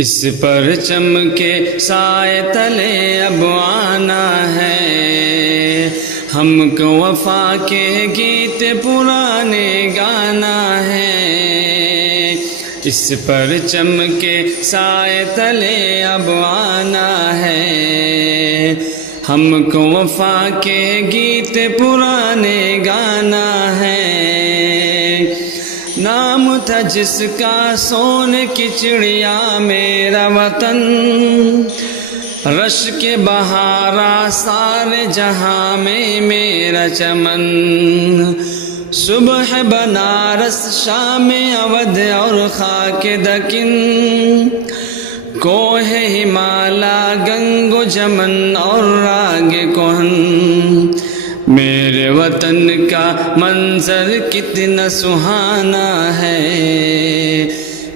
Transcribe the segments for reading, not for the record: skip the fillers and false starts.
اس پرچم کے سائے تلے اب آنا ہے، ہم کو وفا کے گیت پرانے گانا ہے۔ اس پرچم کے سائے تلے اب آنا ہے، ہم کو وفا کے گیت پرانے گانا ہے۔ نام تھا جس کا سونے کی چڑیا میرا وطن، رش کے بہارا سارے جہاں میں میرا چمن۔ صبح بنارس، شام اودھ اور خاک دکن، کوہ ہمالا، گنگ و جمن اور راگ کوہن۔ میرے وطن کا منظر کتنا سہانا ہے،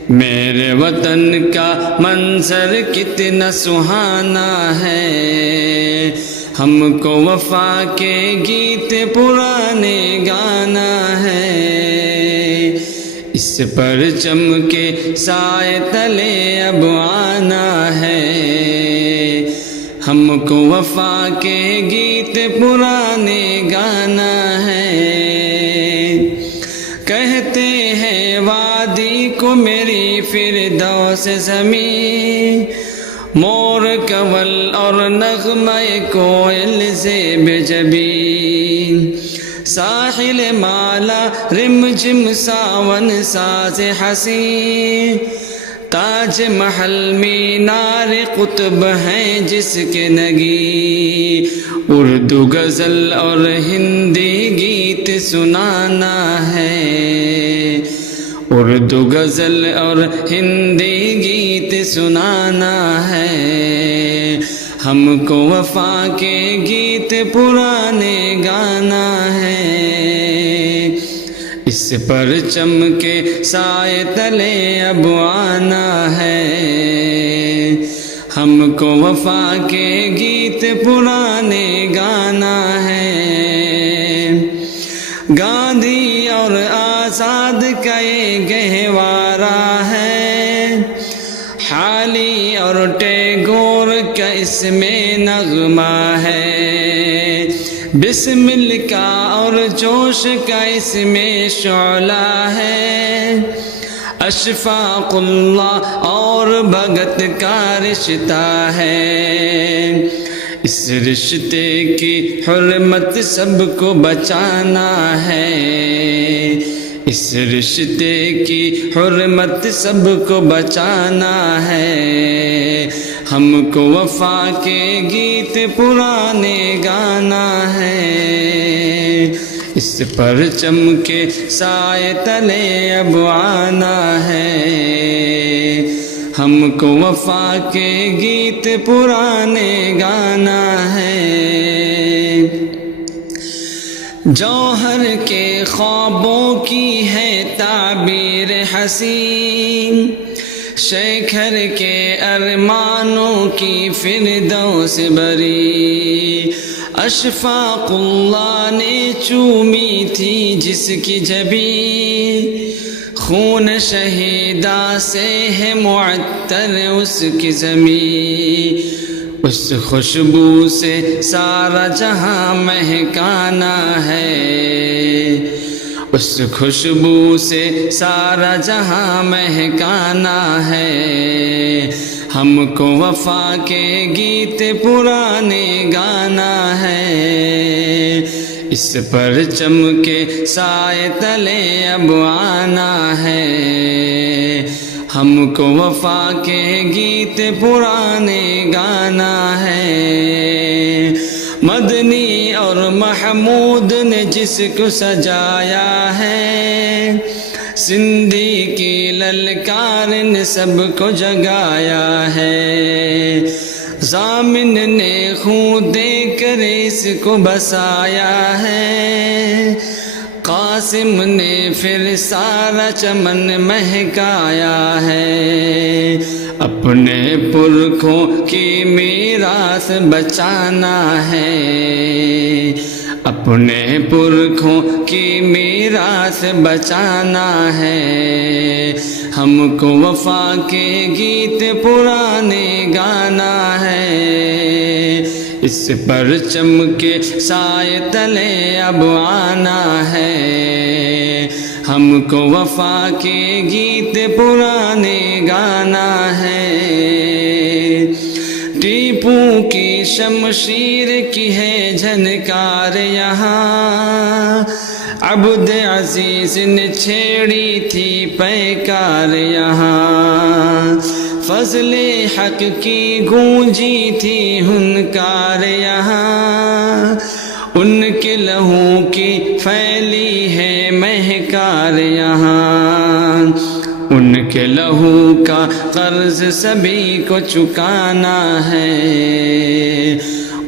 میرے وطن کا منظر کتنا سہانا ہے۔ ہم کو وفا کے گیت پرانے گانا ہے، اس پرچم کے سائے تلے اب آنا ہے۔ ہم کو وفا کے گیت پرانے گانا ہے۔ کہتے ہیں وادی کو میری فردوس زمین، مور کول اور نغمہ کوئل زیب جبین۔ ساحل مالا رم جم ساون ساز حسین، تاج محل مینار قطب ہیں جس کے نگی۔ اردو غزل اور ہندی گیت سنانا ہے، اردو غزل اور ہندی گیت سنانا ہے۔ ہم کو وفا کے گیت پرانے گانا ہے، اس پرچم کے سائے تلے اب آنا ہے۔ ہم کو وفا کے گیت پرانے گانا ہے۔ گاندھی اور آزاد کا یہ گہوارہ ہے، حالی اور ٹیگور کا اس میں نغمہ ہے۔ بسمل کا اور جوش کا اس میں شعلہ ہے، اشفاق اللہ اور بھگت کا رشتہ ہے۔ اس رشتے کی حرمت سب کو بچانا ہے، اس رشتے کی حرمت سب کو بچانا ہے۔ ہم کو وفا کے گیت پرانے گانا ہے، اس پرچم کے سائے تلے اب آنا ہے۔ ہم کو وفا کے گیت پرانے گانا ہے۔ جوہر کے خوابوں کی ہے تعبیر حسین، شیکھر کے ارمانوں کی فردوس بری۔ اشفاق اللہ نے چومی تھی جس کی جبین، خون شہیدہ سے ہے معطر اس کی زمین۔ اس خوشبو سے سارا جہاں مہکانا ہے، اس خوشبو سے سارا جہاں مہکانا ہے۔ ہم کو وفا کے گیت پرانے گانا ہے، اس پرچم کے سائے تلے اب آنا ہے۔ ہم کو وفا کے گیت پرانے گانا ہے۔ مدنی اور محمود نے جس کو سجایا ہے، سندھی کی للکار نے سب کو جگایا ہے۔ ضامن نے خون دے کر اس کو بسایا ہے، قاسم نے پھر سارا چمن مہکایا ہے۔ اپنے پرکھوں کی میراث بچانا ہے، اپنے پرکھوں کی میراث بچانا ہے، ہم کو وفا کے گیت پرانے گانا ہے، اس پرچم کے سائے تلے اب آنا ہے، ہم کو وفا کے گیت پرانے گانا ہے۔ ٹیپو کی شمشیر کی ہے جھنکار یہاں، عبد عزیز نے چھیڑی تھی پیکار یہاں، فضل حق کی گونجی تھی ہنکار یہاں، ان کے لہو کی پھیلی ہے مہکار یہاں، ان کے لہو کا قرض سبھی کو چکانا ہے،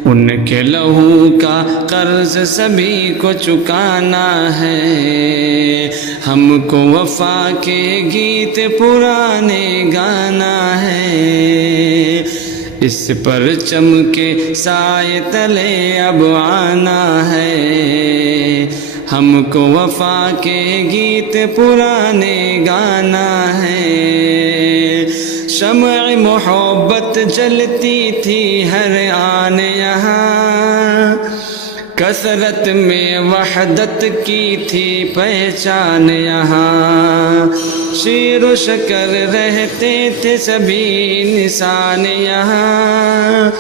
ان کے لہو کا قرض سبھی کو چکانا ہے، ہم کو وفا کے گیت پرانے گانا ہے، اس پرچم کے سائے تلے اب آنا ہے، ہم کو وفا کے گیت پرانے گانا ہے۔ شمع محبت جلتی تھی ہر آن یہاں، کثرت میں وحدت کی تھی پہچان یہاں، شیر و شکر رہتے تھے سبھی انسان یہاں،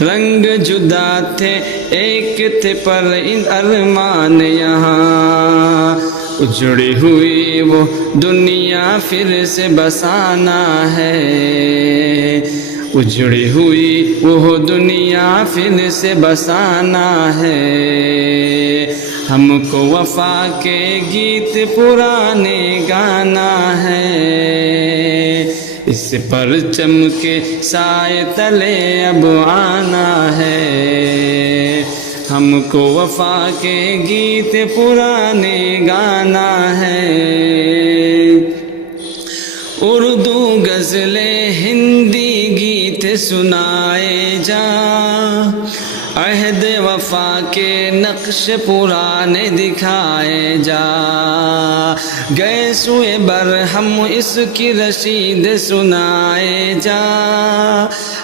رنگ جدا تھے ایک تھے پر ان ارمان یہاں، اجڑی ہوئی وہ دنیا پھر سے بسانا ہے، اجڑی ہوئی وہ دنیا پھر سے بسانا ہے، ہم کو وفا کے گیت پرانے گانا ہے، اس پرچم کے سائے تلے اب آنا ہے، ہم کو وفا کے گیت پرانے گانا ہے۔ اردو غزلیں ہندی گیت سنائے جا، عہد وفا کے نقش پرانے دکھائے جا، گئے سوئے برہم اس کی رشید سنائے جا،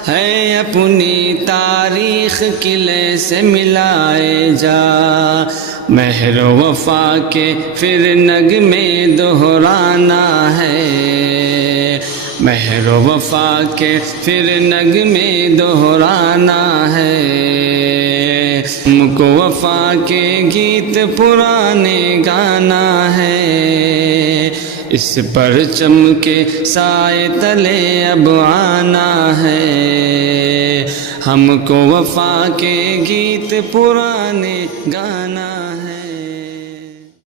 ہے اپنی تاریخ قلعے سے ملائے جا، مہر وفا کے پھر نغمے دہرانا ہے، مہر وفا کے پھر نغمے دہرانا ہے، ہم کو وفا کے گیت پرانے گانا ہے، اس پرچم کے سائے تلے اب آنا ہے، ہم کو وفا کے گیت پرانے گانا